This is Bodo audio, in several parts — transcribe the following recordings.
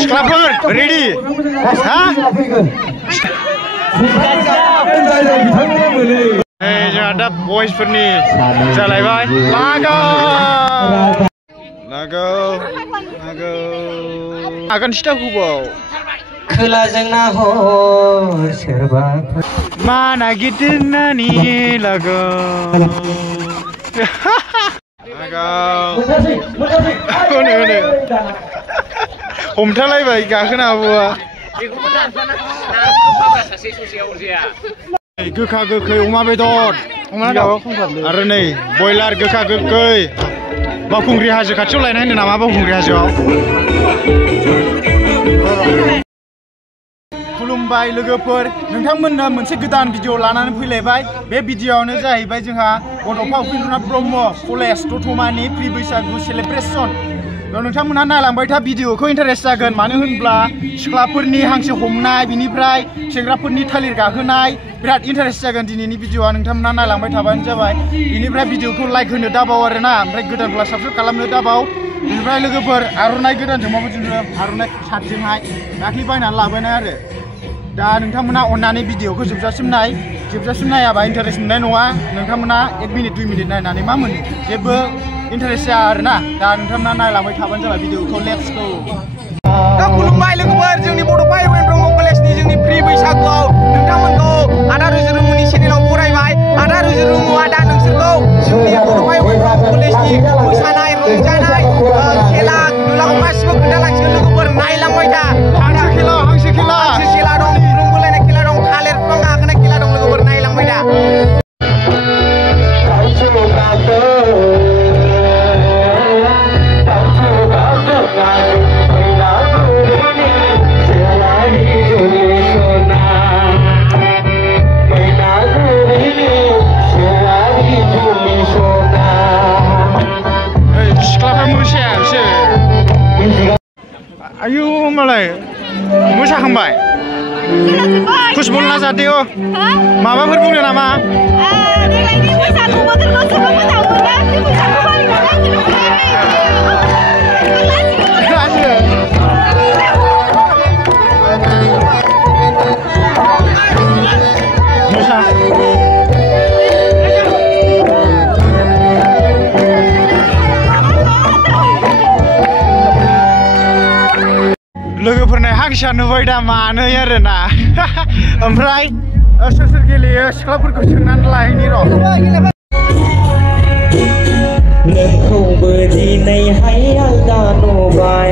सिख्लाफोर रेडि हा जोंहा दा बयसफोरनि जालायबाय आगान सिथा हुबाव खोलाजों नाहर सोरबा mana गिदिरनानि लागौ हमथालायबाय गाखोनो हाबौआ गोखा गोखै अमा बेदर आरो नै बयलार गोखा गोखै बावखुंग्रि हाजो खाथियाव लायनाय होनो नामा बावखुंग्रि हाजोआव खुलुमबाय लोगोफोर नोंथांमोननो मोनसे गोदान भिडिअ लानानै फैलायबाय बे भिडिअआवनो जाहैबाय जोंहा बड'फा उपेन्द्रनाथ ब्रह्म कलेज दतमानि प्रि बैसागु सेलिब्रेसन नोंथांमोनहा नायलांबाय था भिडिअखौ इन्टारेस्ट जागोन मानो होनब्ला सिख्लाफोरनि हांसो हमनाय बिनिफ्राय सेंग्राफोरनि थालिर गाखोनाय बिराद इन्टारेस्ट जागोन दिनैनि भिडिअआ नोंथांमोनहा नायलांबाय थाबानो जाबाय बिनिफ्राय भिडिअखौ लाइक होनो दाबाव आरोना ओमफ्राय गोदानब्ला साबस्क्राइब खालामनो दाबाव बिनिफ्राय लोगोफोर आर'नाइ गोदानजों माबायदि नुदों आर'नाइ सार्टजोंहाय दाख्लै बायनानै लाबोनाय आरो दा नोंथांमोना अननानै भिडिअखौ जोबजासिम नायाबा इन्टारेस्ट मोननाय नङा नोंथांमोना 1 मिनिट 2 मिनिट नायनानै मा मोनो जेबो इन्टारेस्ट जाया आरोना दा नोंथांमोना नायलांबाय थाबानो जाबाय भिडिअखौ लेट्स गो दा खुलुमबाय लोगोफोर जोंनि बड'फा उपेन्द्र ब्रह्म कलेजनि जोंनि प्रि बैसागुआव नोंथांमोनखौ आदा रुजुरुमुनि चेनेलाव बरायबाय आदा रुजुरुमुआ दा नोंसोरखौ जोंनि बड'फा उपेन्द्र ब्रह्म कलेजनि मोसानाय रंजानाय खेला दुलाखौ गासिबो खोन्थालांसिगोन लोगोफोर नायलांबाय था हांसो खेला दं दुरुं बोलायनाय खेला दं थालिर बिफां गाखोनाय खेला दं लोगोफोर नायलांबाय था आयु मालाय मोसाखांबाय खुसबल ना जाते हो माबाफोर बुंनो नामा लोगोफोरनो हांसोआ नुबाय दा मानै आरोना ओमफ्राय सोर सोर गेलेयो सिख्लाफोरखौ सोंनानै लाहैनि र' नोंखौबो दिनैहाय आलदा नुबाय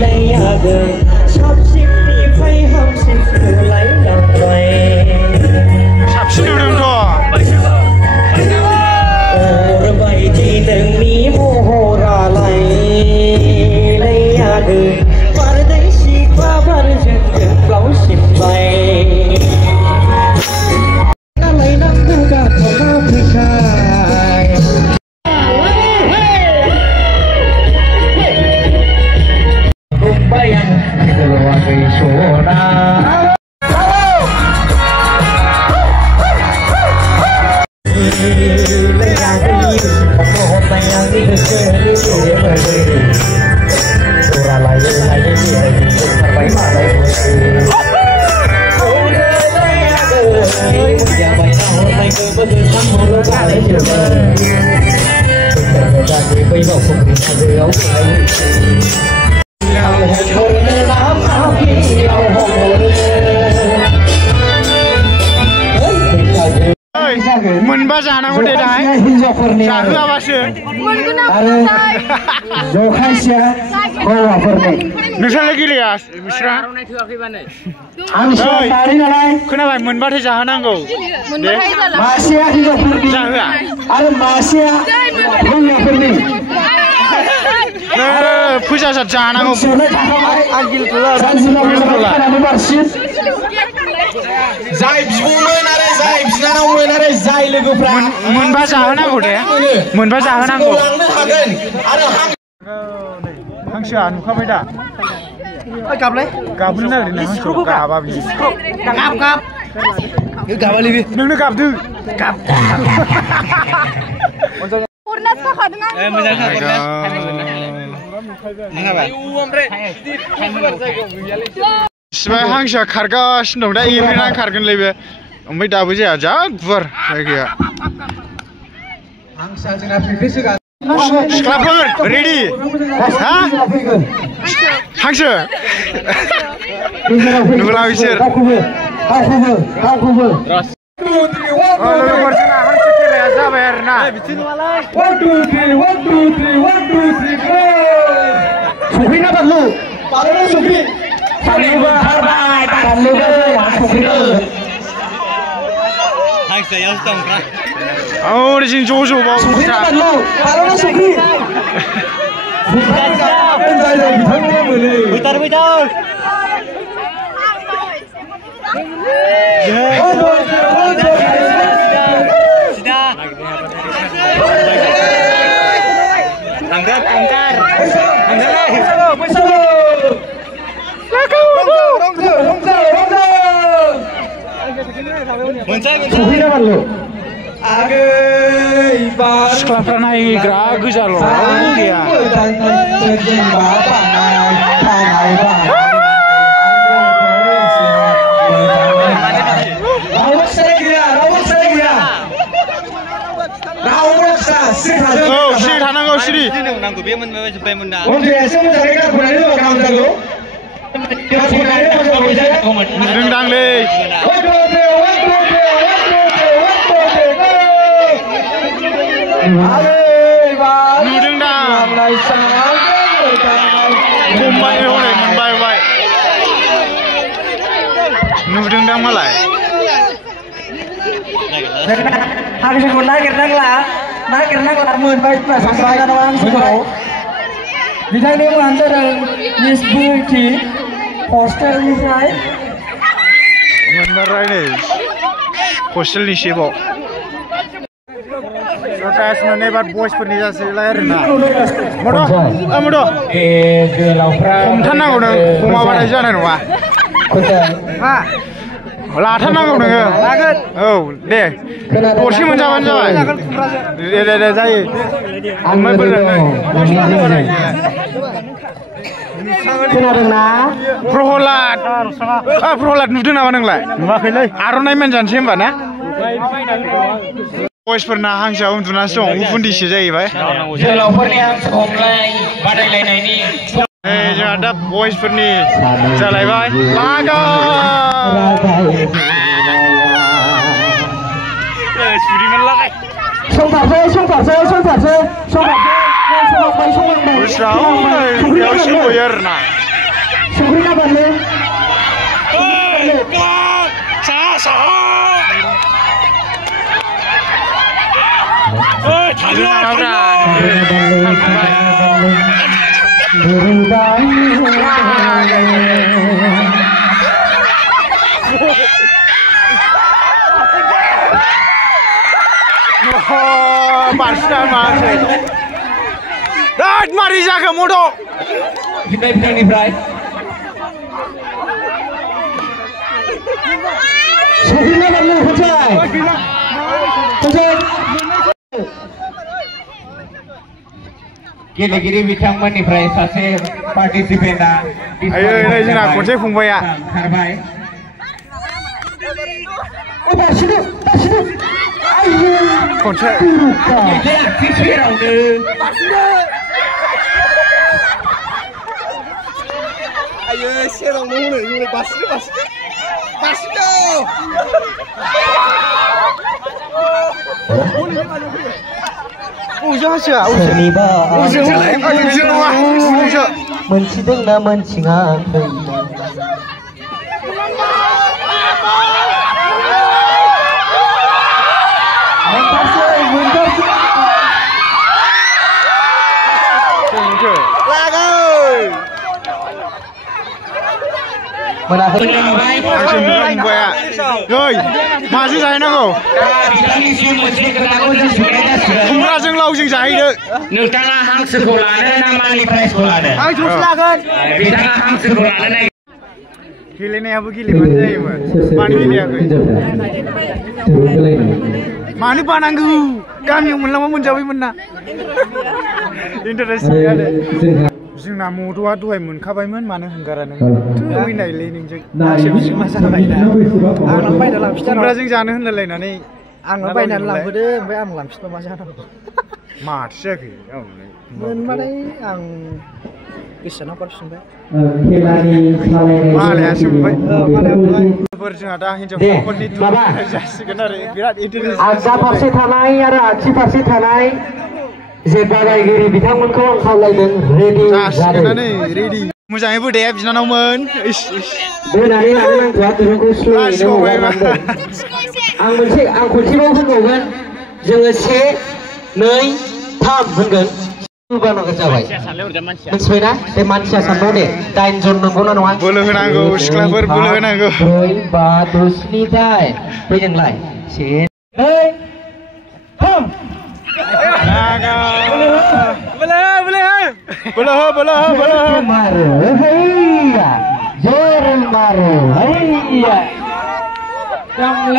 लायागोन साबसिननिफ्राय हामसिन नुलायलांबाय साबसिन नुदोंथ' अरबायदि नोंनि महरालाय लायागोन मोनबा जानांगौ दे दाहाय जाहोआबासो नोंसोरलाय गेलेया बिस्रा खोनाबाय मोनबाथाय जाहोनांगौ जाहोआ फैसा जानांगौ जाय बिब'मोन आरो जाय बिनानावमोन आरो जाय लोगोफ्रा मोनबा जाहोनांगौ दे मोनबा जाहोनांगौ हांसोआ नुखाबाय दा गाबलाय गाबनो नागिरदों हांसोखौ गाबा बियो गाब गाबालै बे नोंनो गाबदों गाब सिबाय हांसोआ खारगासिनो दं दा एब्रेनानै खारगोनलै बे ओमफ्राय दाबो जाया जा गुवार जायगाया सिख्लाफोर रेडि हा हांसो नुला बिसोर लोगोफोर जोंना हांसो खेलाया जाबाय आरोना सफैना बारलु बारलु सफै सानलुबा हारबाय सानलुबा सफैनो हांसोयाव दंब्रा जों ज' ज' बाव सफैना बारलु बारलु सफै बुथारबाय दं सिख्लाफ्रा नायग्रा गोजाल' गैया सिरि थानांगौ सिरि रोंदांलै नुदोंदां मोनबाय हनै मोनबाय नुदोंदां मालाय हांसोखौ नागिरनांला मोनबाय संबाय जानांगौ हांसोखौ बिथांनि मुङानो जादों मिस बुथि हस्टेलनिफ्राय मोनबाय नै हस्टेलनि सेबाव गाइस माने एबार बयसफोरनि जासिलाय आरोना मद' हमथारनांगौ नों हमाबाथाय जानाय नङा मा लाथारनांगौ नोङो औ दे दरसे मोनजाबानो जाबाय दे जायो खोनादोंना प्रहलाद नुदों नामा नोंलाय नुवाखैलै आर'नाइ मोनजानोसै होमबा ना बयसफोरना हांसोआ उन्दुनासो दं उखुन्दैसो जाहैबाय जोहोलावफोरनि हांसो हमनाय बादायलायनायनि जोंहा दा बयसफोरनि जालायबाय आरोना मारै जाखो मद' बिथांनिफ्राय गेलेगिरि बिथांमोननिफ्राय सासे पार्टिसिपेन्टआ जोंना खनसे फंबाया खारबाय खनसे सेरावनो हनै बासिनो मोनथिदोंना मोनथिङाखै माजों जाहैनांगौ खुमब्राजों लावजों जाहैदो नोंथाङा हांसोखौ लानो ना मानि प्राइजखौ लानो बिथाङा हांसोखौ लानो गेलेनायाबो गेलेबानो जायोमोन मानो गेलेयाखै मानो बानांगौ गामियाव मोनलांबा मोनजाबायमोन ना इन्टारेस्ट जोंना मद'आ दहाय मोनखाबायमोन मानो होनगारा नों थैनायलै नोंजों मा जाबाय दा आंनाव बायना लांफिनदों खुमब्राजों जानो होनलायलायनानै आंनाव बायनानै लांबोदों ओमफ्राय आं लांफिनबा मा जानांगौ माथो जायाखै मोनबाथाय आं गोसोनाव गारफिनबाय मालायासो मोनबाय जोंहा दा हिनजावफोरनि जासिगोन आरो बिराद इन्टारेस्ट आगदा फारसे थानाय आरो आगसि फारसे थानाय जे बादायगिरि बिथांमोनखौ आं खावलायदों रेडि जासिगोनानै रेडि मोजाङै बोदे बिनानावमोन बोनानै लानो नांगौआ दुरुंखौ स्ल'यैनो हगारनांगौ आं खनसेबाव होनबावगोन जोङो 1 2 3 होनगोन बानांगोन जाबाय मिथिबायना बे मानसिया सानबाव दे 9 जन नंगौना नङा बोलो होनांगौ सिख्लाफोर बोलो होनांगौ 4 5 6 7 8 फैजोंलाय 1 2 3 बोलो मारो हैया जोर मारो हैया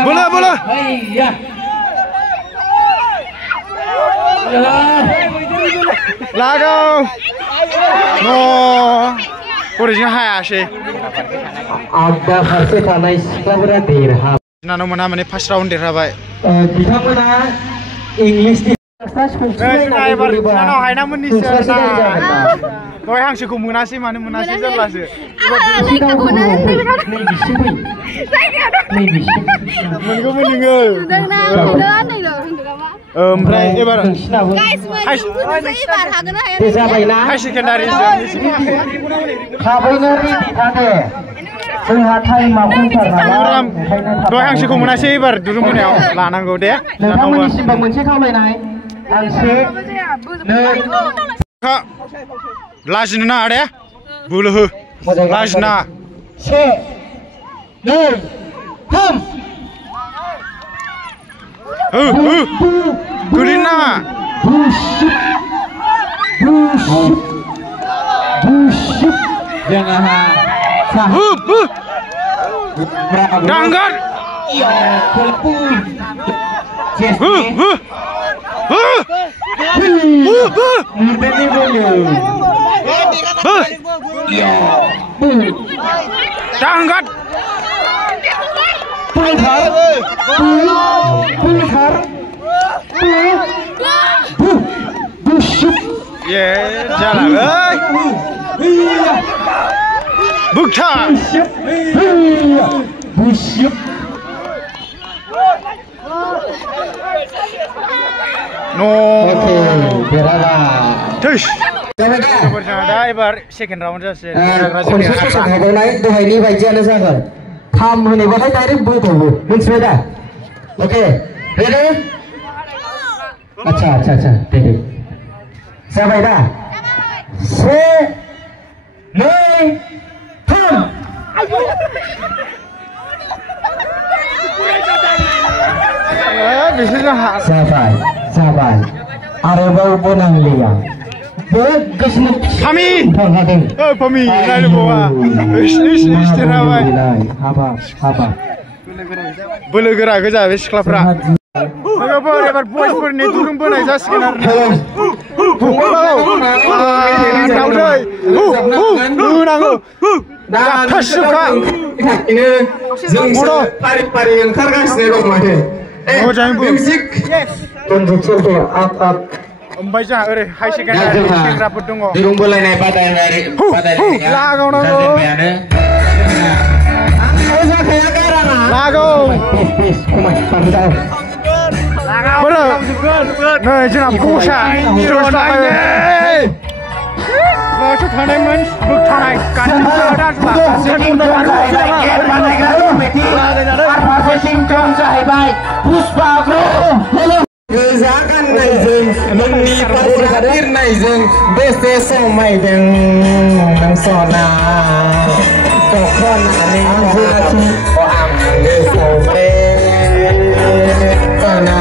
बोलो हैया लागाव ओरैजों हायासै आगदा फारसे थानाय सिख्लाफोरा देरहा बिनानाव मोना माने फार्स्ट राउन्ड देरहाबाय बिथांमोना इंलिशनि बिनानाव हायनामोननिसो दहाय हांसोखौ मोनासै मानो मोनासै जारलासो मोनगौमोन नोङो ओमफ्राय एबार हाई सेकेन्डारि थाबैनो रेडि थादे जोंहा टाइमा खमथार दहाय हांसोखौ मोनासै एबार दुरुं मोनायाव लानांगौ दे नोंथांमोननिसिमबो मोनसे खावलायनाय हांसो 2 लाजिनो नाङा दे बोलो हो लाजिना 1 2 3 गोलैनो नाङा दांगोन दांगोन ये जाला बुगथा दा एबार सेकेन्ड राउन्ड जासिगोन दहायनि बायदियानो जागोन 3 होनोबाथाय डाइरेक्ट बोदौवो मिथिबाय दा ओके रेडि अच्छा दे जाबाय दा 1 2 3 जाबाय आरोबाव बोनांलिया बे गोसोनि फामि थांहादों फामि रायनो बावा देरहाबाय बोलो गोरा गोजा बे सिख्लाफ्रा एबार बयसफोरनि दुरुं बोनाय जासिगोन आरो होनांगौ फारि ओंखारगासिनो दं माथो ओमफ्राय जोंहा ओरै हाई सेकेन्डारि सेंग्राफोर दङ दुरुं बोलायनाय लागावनांगौ लागाव नै जोंना बसा माथो थानायमोन बोगथानाय जाहैबाय गोजा गाननायजों नोंनि फारसे बिरनायजों बेसे समायदों नों सना दख'नानि आं गोसोआव बे सना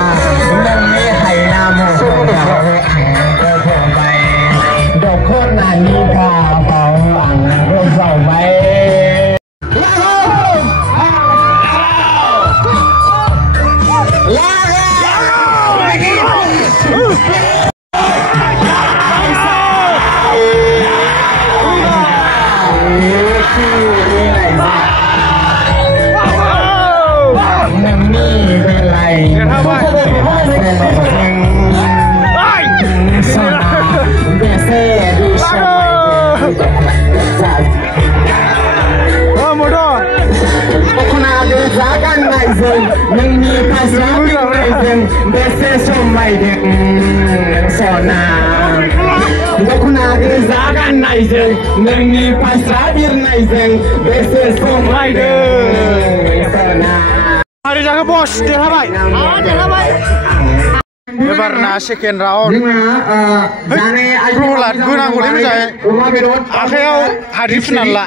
नोंनि हायना महराव आंखौ फंबाय दख'नानि गाबाव आं गोजावबाय नोंनि फास्रा बिरनायजों बेसे समायदों सना दख'ना गोजा गाननायजों नोंनि फास्रा बिरनायजों बेसे समायदों सना मारै जाखो बस देरहाबाय एबारना सेकेन्ड राउन्ड प्रहलाद गोनांगौलै मोजाङै आखायाव हाद्रि फुनानै ला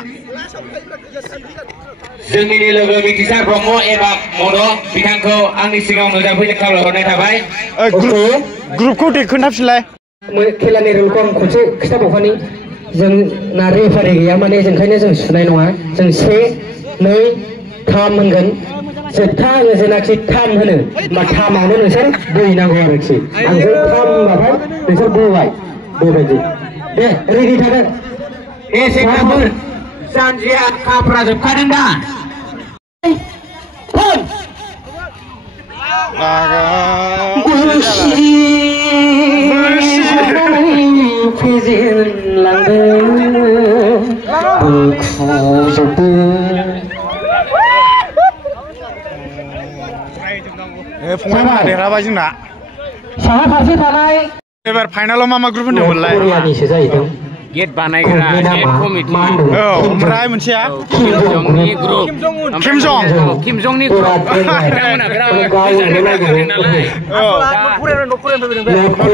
जोंनि लोगो मिथिसार ब्रह्म एबा मद' बिथांखौ आंनि सिगाङाव नुजाफैनो खावलायहरनाय थाबाय ग्रुपखौ दे खोन्थाफिनलाय खेलानि रुलखौ आं खनसे खिथाबावखानि जोंना रेफारि गैया माने ओंखायनो जों सुनाय नङा जों 1 2 3 होनगोन जोबथा आङो जेनाखि 3 होनो मा 3आवनो नोंसोर बोहैनांगौ आरोखि आंजों 3 होनबाथाय नोंसोर बोबाय बेबायदि दे रेडि थादों दे सेंग्राफोर जानजिया खाफ्रा जोबखादों दा फंबाय देरहाबाय जोंना साहा फारसे थानाय एबार फाइनालाव मा ग्रुप होनदोंमोनलाय कोरियानिसो जाहैदों गेट बानायग्रा गेट कमिटि औ ओमफ्राय मोनसेया किमजंनि ग्रुप किमजंनि ग्रुप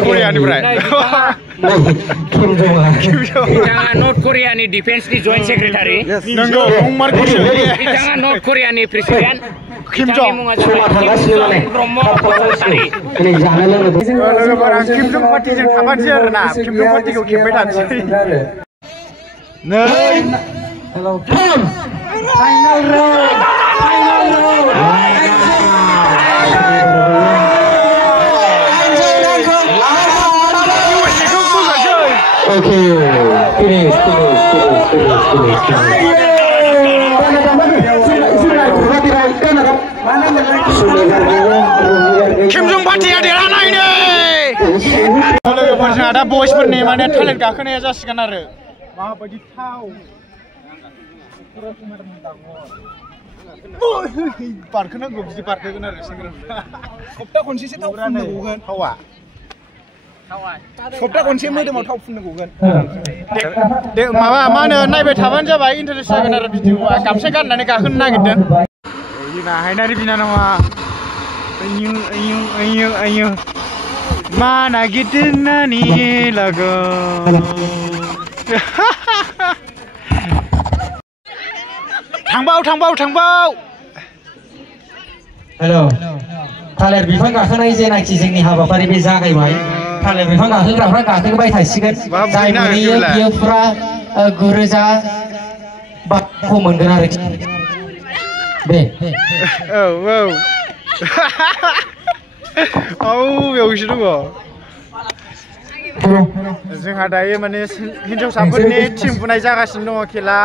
करियानिफ्राय बिथाङा नर्थ करियानि डिफेन्सनि जइन्ट सेक्रेटारि नंगौ बिथाङा नर्थ करियानि प्रेसिडेन्ट किमजं लोगोफोर आं किमजं पार्टिजों थाफानोसै आरोना किमजं पार्टिखौ खेबबाय थानोसै नै किमजं पार्टिया देरहानायनो लोगोफोर जोंहा दा बयसफोरनि माने थालिर गाखोनाया जासिगोन आरो माबायदि थाव बारखोनांगौ बिदि बारखोगोन आरो सेंग्राफ्रा सप्ता खनसेसो थाव फुननो गगोन थावा सप्ता खनसे मोदोमाव थाव फुननो गगोन दे माबा मा होनो नायबाय थाबानो जाबाय इन्टारेस्ट जागोन आरो भिडिअआ गामसा गाननानै गाखोनो नागिरदों जोंना हायनारि बिनानावा आयु मा नागिरदोंनानि लागो थांबाव हेल' थालिर बिफां गाखोनाय जेनाखि जोंनि हाबाफारि बे जागायबाय थालिर बिफां गाखोग्राफ्रा गाखोबाय थासिगोन जाय मोनहैयो बियो फुरा 9,000 बाथखौ मोनगोन आरोखि दे औ बेयावसो दङ जोंहा दायो माने हिनजावसाफोरनि टिम बुनाय जागासिनो दङ खेला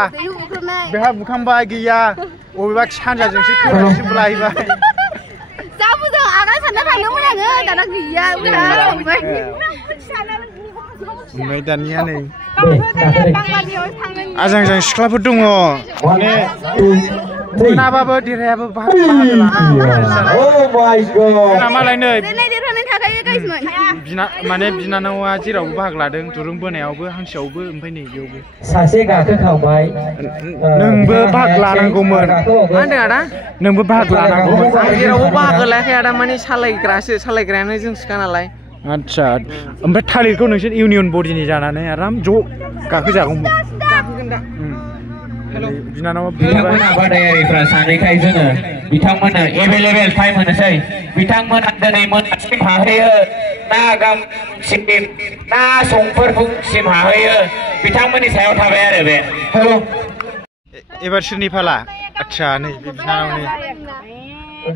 बेहा बुखांबाय गैया बबेबा सानजाजोंसो खोलाजोंसो बुलाहैबाय ओमफ्राय दानिया नै आजां सिख्लाफोर दङ माने मोनाबाबो देरहायाबो मालाय नै माने बिनानावा जेरावबो बाहागो लादों दुरुं बोनायावबो हांसोआवबो ओमफ्राय नै बेयावबो सासे गाखोखांबाय नोंबो बाहागो लानांगौमोन मा होनदों आदा नोंबो बाहागो लानांगौमोन आं जेरावबो बाहागो लायाखै आदा माने सालायग्रायानो जोंसोखा नालाय आच्छा ओमफ्राय थालिरखौ नोंसोर इउनियन बडिनि जानानै आराम ज' गाखोजागौमोन बिनानावा बादायारिफ्रा सानैखाय जोङो बिथांमोननो एभेलेबेल टाइम होनोसै बिथांमोना दिनै मोनासिम हाहैयो ना गामसिम ना संफोरसिम हाहैयो बिथांमोननि सायाव थाबाय आरो बे एबार सोरनि फाला आच्छा नै बे बिनानावनि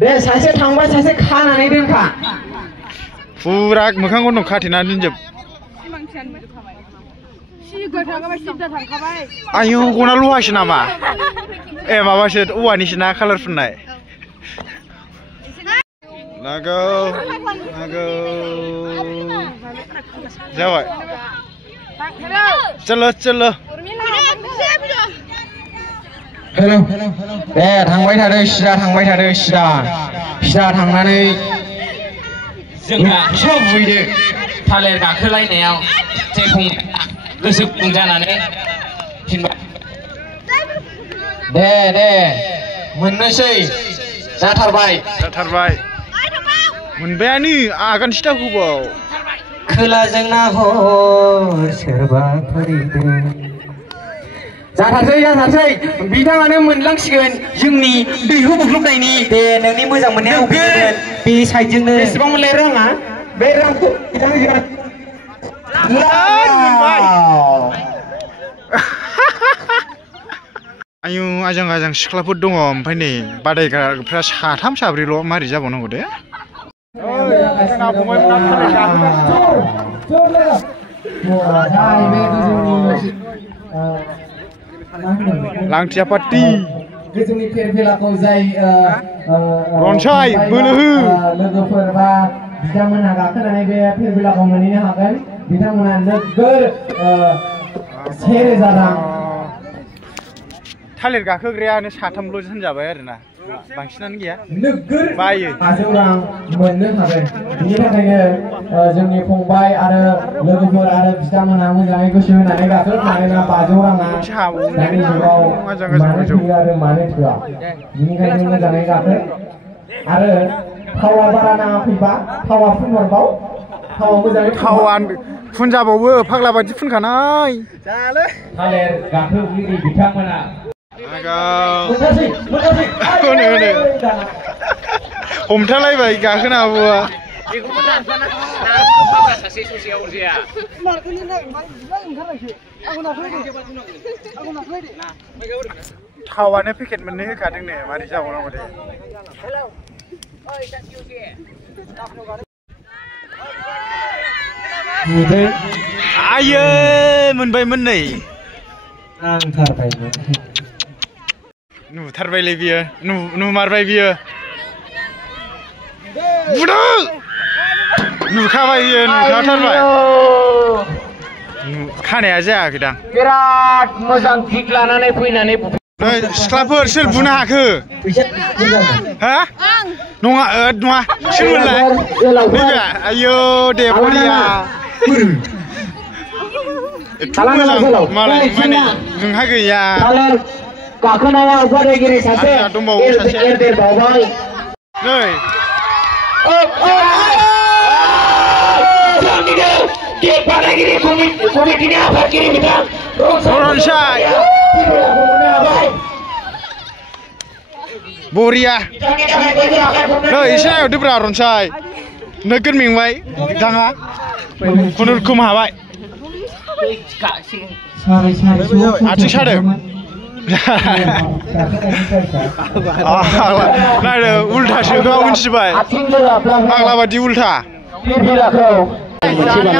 बे सासे थांबाय सासे खानानै दोनखा फुरा मोखां गन्थं खाथेनानै दोनजोब आयु गना लहासो नामा ए माबासो औवानिसो ना कालार फुननाय नागौ जाबाय चलो हेल' दे थांबाय थादो सिदा थांबाय थादो सिदा सिदा थांनानै जोंहा बुहैदो थालिर गाखोलायनायाव जेखं गोसो गुदुं जानानै फिनबाय दे मोननोसै जाथारबाय मोनबायानो आगान सिदा गोबाव खोलाजों नाहर सोरबा फैदों जाथारसै बिथाङानो मोनलांसिगोन जोंनि दैहु बुख्रुबनायनि दे नोंनि मोजां मोननायाव फैगोन बे साइडजोंनो बेसेबां मोनलाय राङा बे रांखौ बिथां आयु आजां सिख्लाफोर दङ ओमफ्राय नै बादायग्राफ्रा साथाम साब्रैल' मारै जाबावनांगौ दे लांथिया पार्टी गोजौनि फेरफेलाखौ जाय रनसाय बोलो हो लोगोफोर बा बिथांमोनहा गाखोनानै बे फेरफेलाखौ मोनहैनो हागोन बिथांमोनहा नोगोर 1000 रां थालिर गाखोग्रायानो साथामल' होनजाबाय आरोना बांसिनानो गैया नोगोर बायो 500 रां मोननो हागोन बिनि थाखायनो जोंनि फंबाय आरो लोगोफोर आरो बिथांमोनहा मोजाङै गोसो होनानै गाखो मानोना 500 राङा दानि जुगाव मानो थोआ आरो मानो थोआ बिनिखायनो मोजाङै गाखो आरो थावा बारा नाङा फैबा थावा फुनहरबाव थावा मोजाङै थावा फुन जाबावो फाग्ला बायदि फुनखानाय जाले थालिर गाखोगिरि बिथांमोना हमथालायबाय गाखोनो हाबौआ थावानो पेकेट मोननै होखादों ने मारै जाबावनांगौ दे आयै मोनबायमोन नै नुथारबायलै बियो नुमारबाय बियो बुदो नुखाबाय बियो नुखाथारबाय खानाया जायाखैदां बिराद मोजां किक लानानै फैनानै सिख्लाफोर सोर बुनो हाखो हा नङा नङा सोरमोनलाय नैबे आयौ दे बरिया मोजां मालाय नोंहा गैया गाखोनायाव बादायगिरि सासे दंबावो सासे एरदेरबावबाय नै बादायगिरि कमिटिनि आफादगिरि बिथां रनसाय बरिया नै एसे नायहरदोब्रा रनसाय नोगोर मेंबाय बिथाङा खुनुरुखुम हाबाय आथिं सादों नायदो उल्थासो मिथिबाय फाग्ला बादि उल्था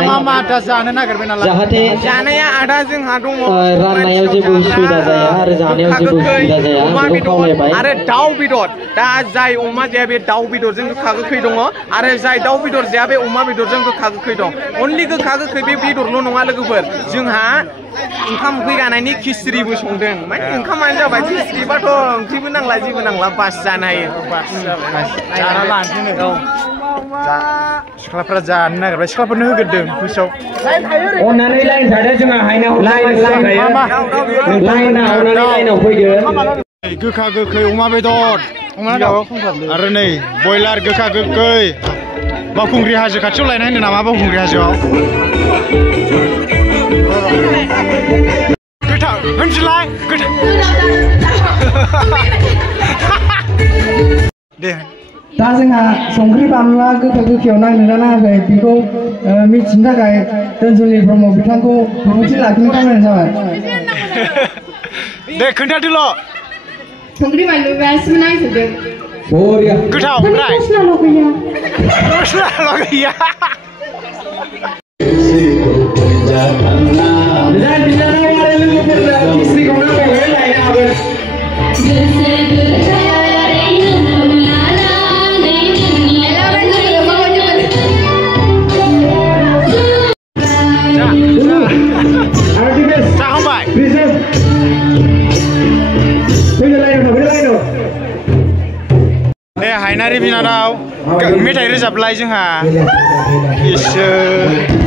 मा मा आदा जानो नागिरबाय नालाय जाहाथे जानाया आदा जोंहा दङ राननायाव जेबो उसुबिदा जाया आरो जानायाव जेबो उसुबिदा जाया आरो दाउ बेदर दा जाय अमा जाया बे दाउ बेदरजों गोखा गोखै दङ आरो जाय दाउ बेदर जाया बे अमा बेदरजों गोखा गोखै दं अनलि गोखा गोखै बे बेदरल' नङा लोगोफोर जोंहा ओंखाम उखै गानायनि खिस्रिबो संदों माने ओंखामानो जाबाय खिस्रिबाथ' ओंख्रिबो नांला जेबो नांला बास जानो हायो जाना लानोसै सिख्लाफ्रा जानो नागिरबाय सिख्लाफोरनो होग्रोदों गोसोआव अननानै लाइन थादो जोंहा हायनाव लाइनाव फैदो गोखा गोखै अमा बेदर आरो नै बयलार गोखा गोखै बावखुंग्रि हाजो खाथियाव लायना होनो नामा बावखुंग्रि हाजोआव गोथाव होनसैलाय गोथाव दे दा जोंहा संख्रि बानलुआ गोखा गोखैयाव नांदोंना नाङाखै बेखौ मिथिनो थाखाय दोनजुलि ब्रह्म बिथांखौ बिबुंथि लाखिनो खावलायनाय जाबाय दे खोन्थादोल' संख्रि बानलु गासिबो नांजोबदों गोथाव ओमफ्राय मस्लाल' गैया जाखांबाय गायनारि बिनानाव मेथाइ रोजाबलाय जोंहा इसोर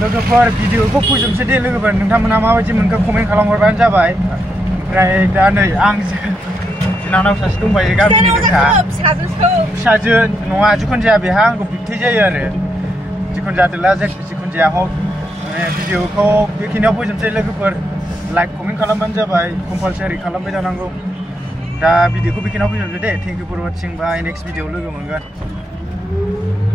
लोगोफोर भिडिअखौ फोजोबसै दे लोगोफोर नोंथांमोना माबायदि मोनखो कमेन्ट खालामहरबानो जाबाय ओमफ्राय दा नै आं बिनानाव सासे दंबायो गामिनि रोखा फिसाजो नङा जिखुनु जाया बेहा आंखौ बिबथै जायो आरो जिखुनु जादोला जिखुनु जाया हक भिडिअखौ बेखिनियाव फोजोबसै लोगोफोर लाइक कमेन्ट खालामबानो जाबाय कम्पालसारि खालामबाय थानांगौ दा भिडिअखौ बेखिनियाव फोजोबसै दे thank you for watching bye next video लोगो मोनगोन